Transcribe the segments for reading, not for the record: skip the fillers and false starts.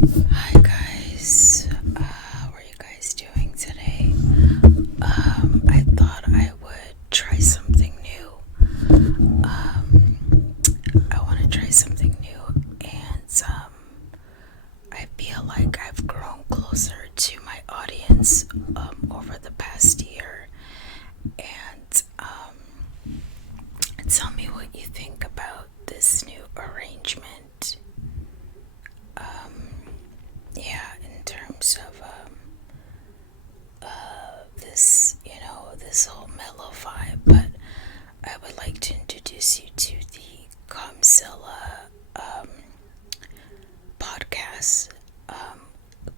Hi guys, how are you guys doing today? I thought I would try something new. I want to try something new, and I feel like I've grown closer to my audience over the past year. And tell me what you think about this new arrangement. Yeah, in terms of this whole mellow vibe, but I would like to introduce you to the Comzilla podcast,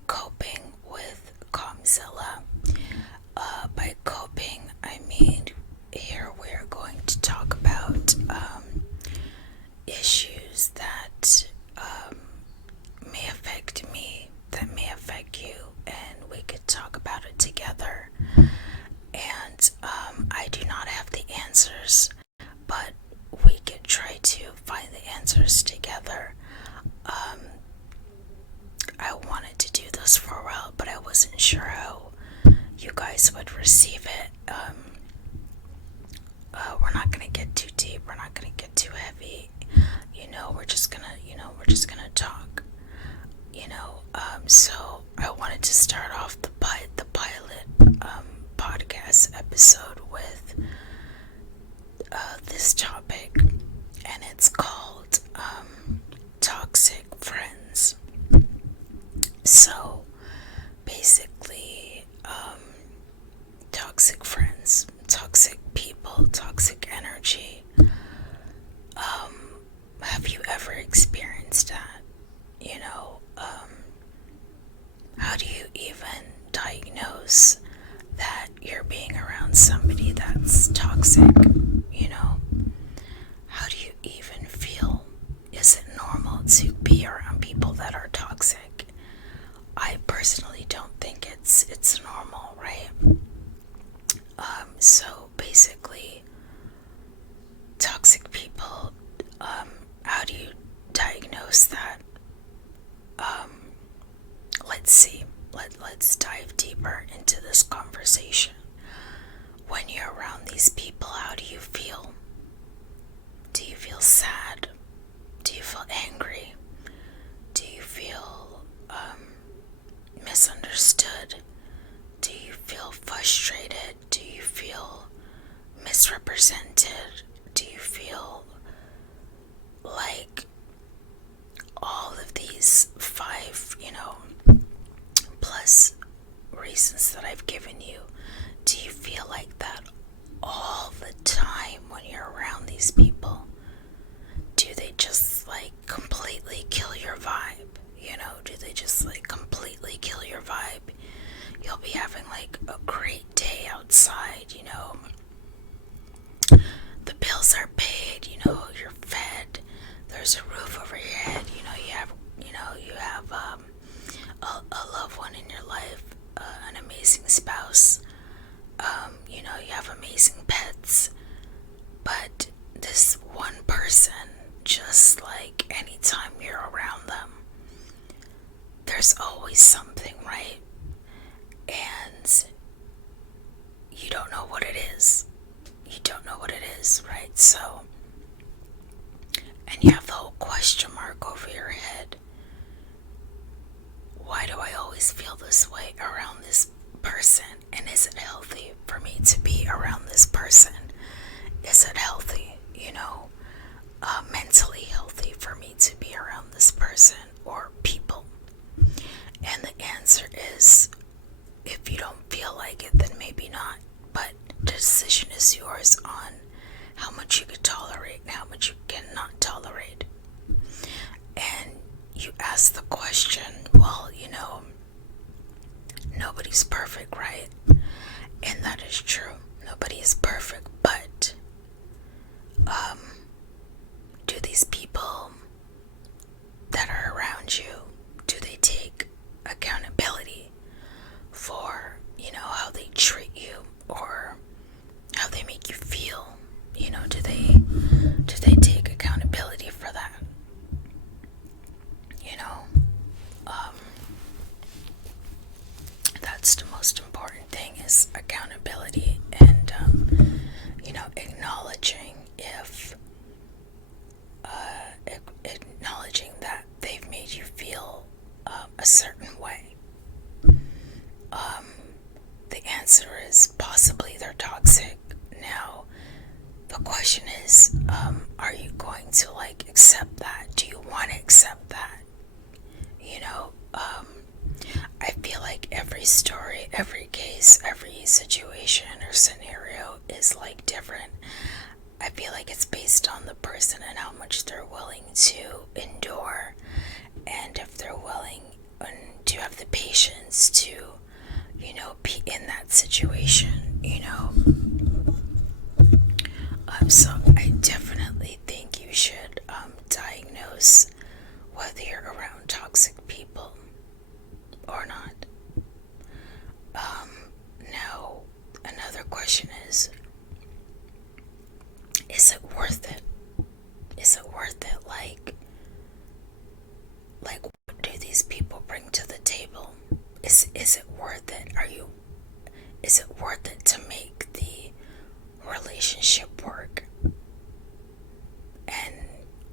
Coping with Comzilla. By coping, I mean here we're going to talk about issues that may affect me, that may affect you, and we could talk about it together. And I do not have the answers, but we could try to find the answers together. I wanted to do this for a while, but I wasn't sure how you guys would receive it. We're not gonna get too deep. We're not gonna get too heavy. We're just gonna talk. So I wanted to start off the pilot podcast episode with this topic, and it's called toxic friends. So basically, toxic friends, toxic people, toxic energy. Have you ever experienced that? How do you even diagnose that you're being around somebody that's toxic? How do you even feel? Is it normal to be around people that are toxic? I personally don't think it's normal, right? So basically, toxic people, how do you diagnose that? Let's see. Let's dive deeper into this conversation. When you're around these people, how do you feel? Do you feel sad? Do you feel angry? Do you feel misunderstood? Do you feel frustrated? Do you feel misrepresented? Do you feel like all of these five, plus reasons that I've given you? Do you feel like that all the time when you're around these people? Do they just completely kill your vibe? Do they just completely kill your vibe? You'll be having a great day outside, the bills are paid, you're fed, there's a roof over your head, you have a loved one in your life, an amazing spouse, you have amazing pets, but this one person, just anytime you're around them, there's always something, right? And you don't know what it is. You don't know what it is, right? So, and you have the whole question mark over your head. Why do I always feel this way around this person? And is it healthy for me to be around this person? Is it healthy, mentally healthy for me to be around this person or people? And the answer is, if you don't feel like it, then maybe not. But the decision is yours on how much you can tolerate and how much you cannot tolerate. And you ask the question, well, nobody's perfect, right? And that is true. Nobody is perfect, but do these people that are around you, do they take accountability for, how they treat you or how they make you feel? Do they take accountability for that? is accountability and, acknowledging acknowledging that they've made you feel a certain way. The answer is possibly they're toxic. Now, the question is, are you going to accept that? Do you want to accept that? I feel like every story, every case, every situation or scenario is different. I feel like it's based on the person and how much they're willing to endure, and if they're willing and to have the patience to, be in that situation. So I definitely think you should diagnose whether you're around toxic people or not. Now, another question is it worth it? Is it worth it? What do these people bring to the table? Is it worth it? Is it worth it to make the relationship work? And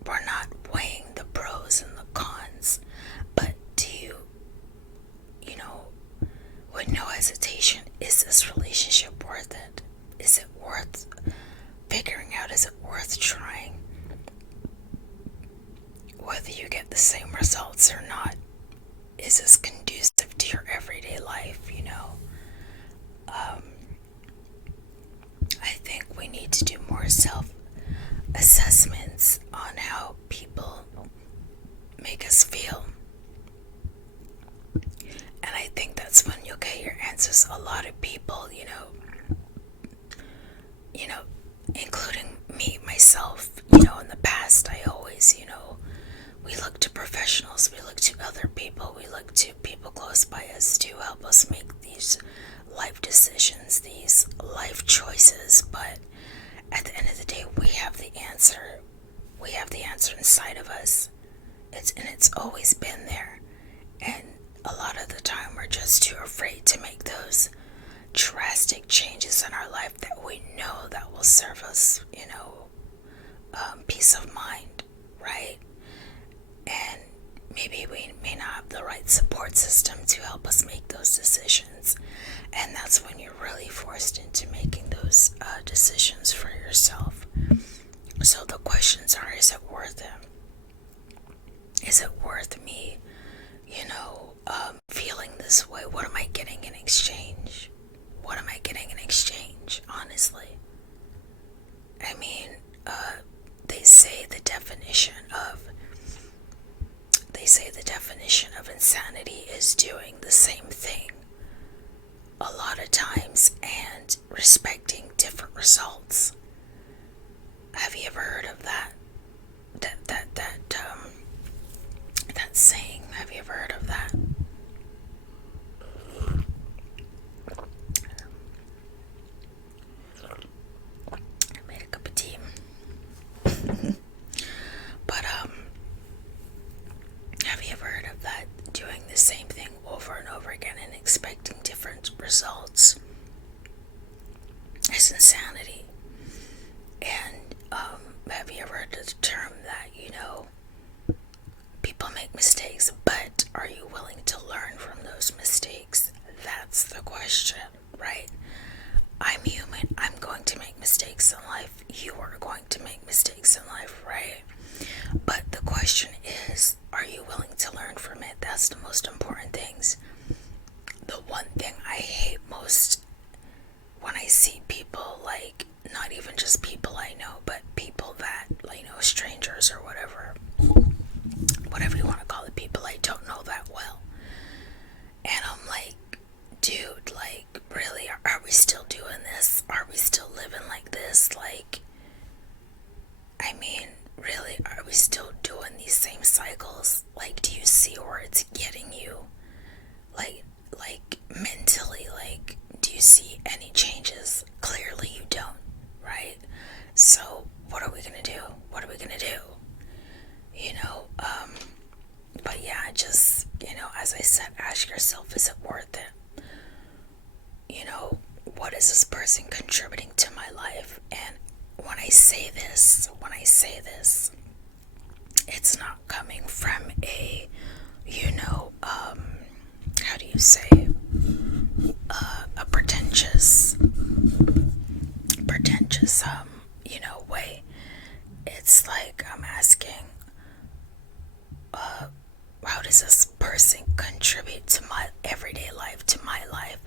we're not weighing the pros and the cons, but do you with no hesitation, is this relationship worth it? Is it worth figuring out? Is it worth trying? Whether you get the same results or not, is this conducive to your everyday life? I think we need to do more self-assessments on how people make us feel. And I think that's when you'll get your answers. A lot of people, including me, myself, in the past, I always, we look to professionals, we look to other people, we look to people close by us to help us make these life decisions, these life choices. But at the end of the day, we have the answer. We have the answer inside of us. It's always been there. And a lot of the time, we're just too afraid to make those drastic changes in our life that we know that will serve us, peace of mind, right? And maybe we may not have the right support system to help us make those decisions. And that's when you're really forced into making those decisions for yourself. So the questions are, is it worth it? Is it worth me, feeling this way? What am I getting in exchange? What am I getting in exchange, honestly? I mean, they say the definition of insanity is doing the same thing a lot of times and expecting different results. Have you ever heard of that? That saying? Have you ever heard of that? I made a cup of tea. But have you ever heard of that? Doing the same thing over and over again and expecting different results. It's insanity. And have you ever heard the term that, people make mistakes, but are you willing to learn from those mistakes? That's the question, right? I'm human. I'm going to make mistakes in life. You are going to make mistakes in life, right? But the question is, are you willing to learn from it? That's the most important things. The one thing I hate most when I see people, not even just people I know, but people that, strangers or whatever you want to call it, people I don't know that well. And I'm like, dude, really, are we still doing this? Are we still living like this? I mean, really, are we still doing these same cycles? Do you see where it's getting you? Mentally, do you see any changes? Clearly you don't, right? So what are we gonna do? What are we gonna do? But yeah, just, as I said, ask yourself, is it worth it? is this person contributing to my life? And when I say this, it's not coming from a, how do you say, a pretentious, way. It's like I'm asking, how does this person contribute to my everyday life, to my life?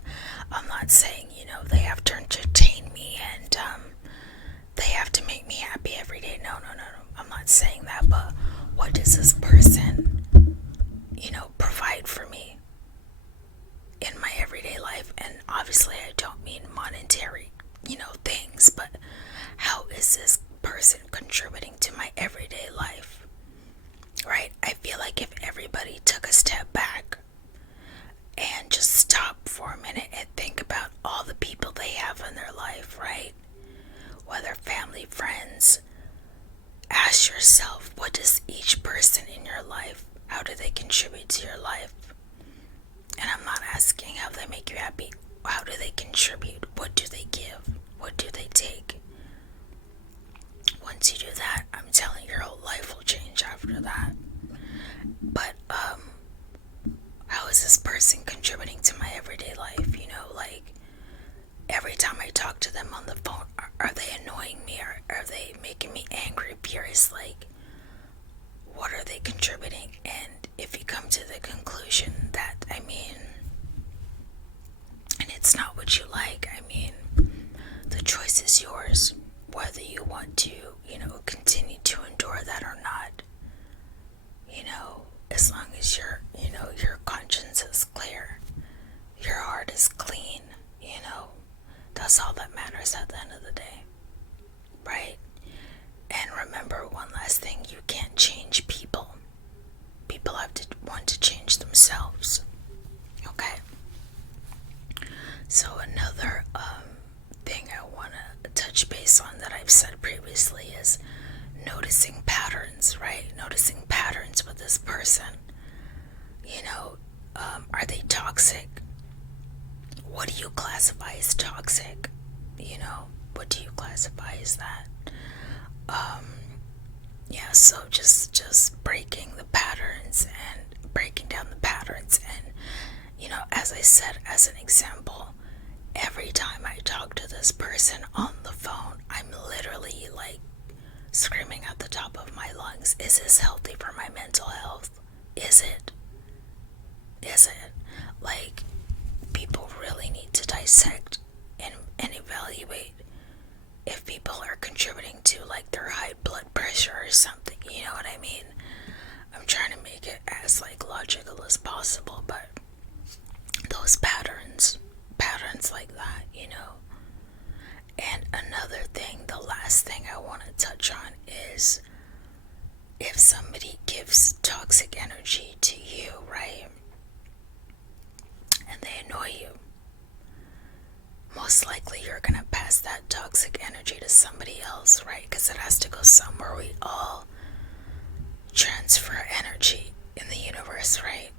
I'm not saying, they have to entertain me and they have to make me happy every day. No. I'm not saying that, but what does this person, provide for me in my everyday life? And obviously, I don't mean monetary, things, but how is this person contributing to my everyday life? Right? I feel like if everybody took a step back and just stop for a minute and think about all the people they have in their life, right? Whether family, friends, ask yourself, what does each person in your life, how do they contribute to your life? And I'm not asking how they make you happy. How do they contribute? What do they give? What do they take? Once you do that, I'm telling you, your whole life will change after that. But how is this person contributing to my everyday life? Like every time I talk to them on the phone, are they annoying me? Are they making me angry, furious? Like, what are they contributing? And if you come to the conclusion that, and it's not what you like, the choice is yours, whether you want to, continue to endure that or not. As long as your conscience is clear, your heart is clean, that's all that matters at the end of the day, right? And remember one last thing, you can't change people. People have to want to change themselves, okay? So another thing I want to touch base on that I've said previously is noticing patterns, right? Noticing patterns with this person. Are they toxic? What do you classify as toxic? What do you classify as that? So just breaking the patterns and breaking down the patterns. And, as I said, as an example, every time I talk to this person on the phone, I'm literally like screaming at the top of my lungs, is this healthy for my mental health? Is it? Like, people really need to dissect and evaluate if people are contributing to like their high blood pressure or something, you know what I mean? I'm trying to make it as like logical as possible, but those patterns like that, And another thing, the last thing I want to touch on is if somebody gives toxic energy to you, right? And they annoy you, most likely you're going to pass that toxic energy to somebody else, right? Because it has to go somewhere. We all transfer energy in the universe, right?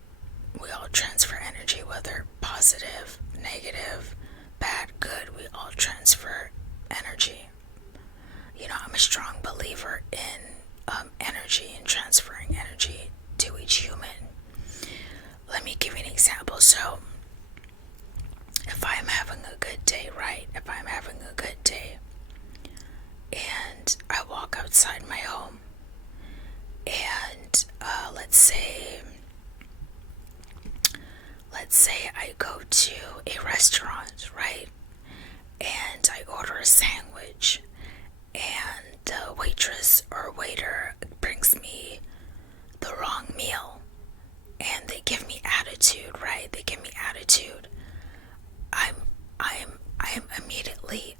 We all transfer energy, whether positive, negative, bad, good. We all transfer energy. I'm a strong believer in energy and transferring energy to each human. Let me give you an example. So, if I'm having a good day, right? If I'm having a good day and I walk outside my home and let's say I go to a restaurant, right? And I order a sandwich and the waitress or waiter brings me the wrong meal and they give me attitude, right? They give me attitude. I'm immediately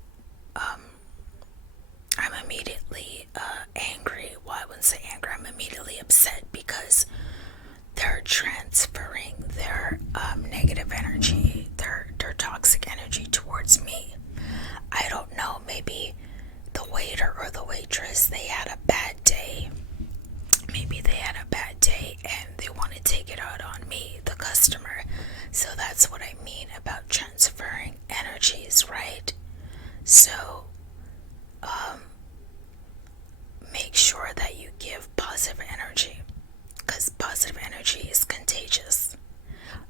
angry. Well, I wouldn't say angry. I'm immediately upset because they're transferring their negative energy, their toxic energy towards me. I don't know, maybe the waiter or the waitress, they had a bad day. Maybe they had a bad day and they want to take it out on me, the customer. So that's what I mean about transferring energy. energies, right? So make sure that you give positive energy, because positive energy is contagious.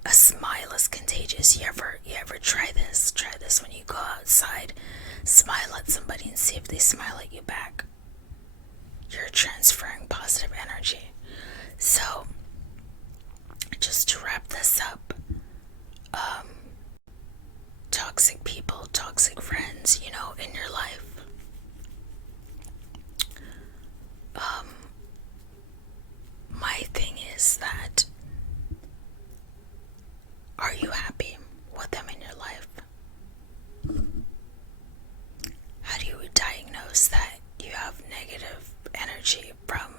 A smile is contagious. You ever try this? Try this when you go outside. Smile at somebody and see if they smile at you back. You're transferring positive energy. So, just to wrap this up, toxic people, toxic friends, in your life. My thing is that, are you happy with them in your life? How do you diagnose that you have negative energy from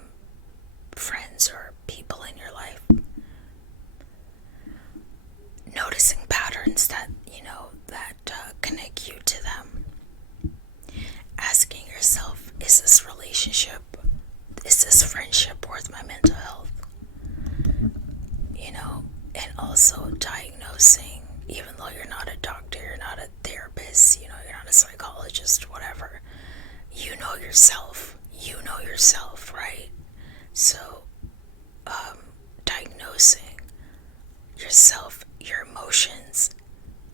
friends or people in your life? Noticing patterns that connect you to them. Asking yourself, is this relationship, is this friendship worth my mental health? And also diagnosing, even though you're not a doctor, you're not a therapist, you're not a psychologist, whatever. You know yourself, right? So, diagnosing yourself, your emotions,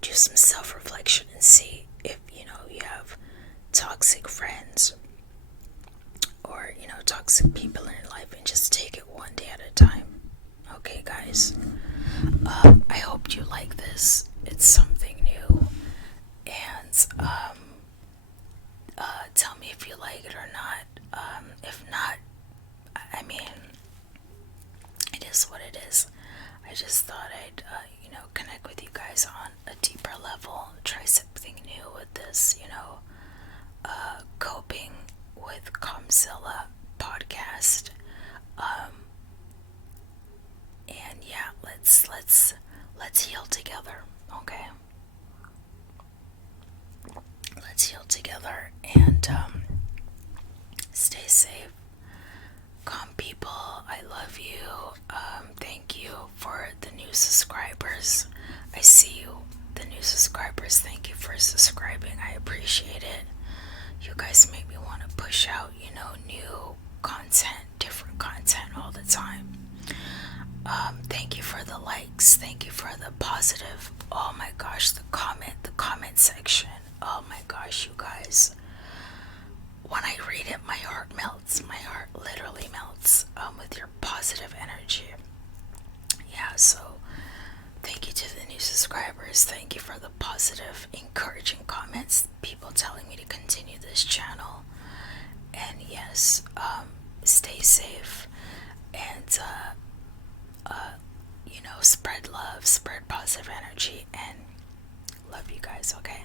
do some self-reflection and see if, you have toxic friends or, toxic people in your life, and just take it one day at a time. Okay, guys? I hope you like this. It's something new. And, tell me if you like it or not. If not, I mean, it is what it is. I just thought I'd, connect with you guys on a deeper level, try something new with this, coping with Comzilla podcast. And yeah, let's heal together, okay? Let's heal together and stay safe. Calm people, I love you. Thank you for the new subscribers. I see you, the new subscribers. Thank you for subscribing. I appreciate it. You guys make me want to push out, new content, different content all the time. Thank you for the likes. Thank you for the positive. Oh my gosh, the comment section. Oh my gosh, you guys. When I read it, my heart melts. My heart literally melts with your positive energy. Yeah, so thank you to the new subscribers. Thank you for the positive, encouraging comments. People telling me to continue this channel. And yes, stay safe. And, spread love, spread positive energy. And love you guys, okay?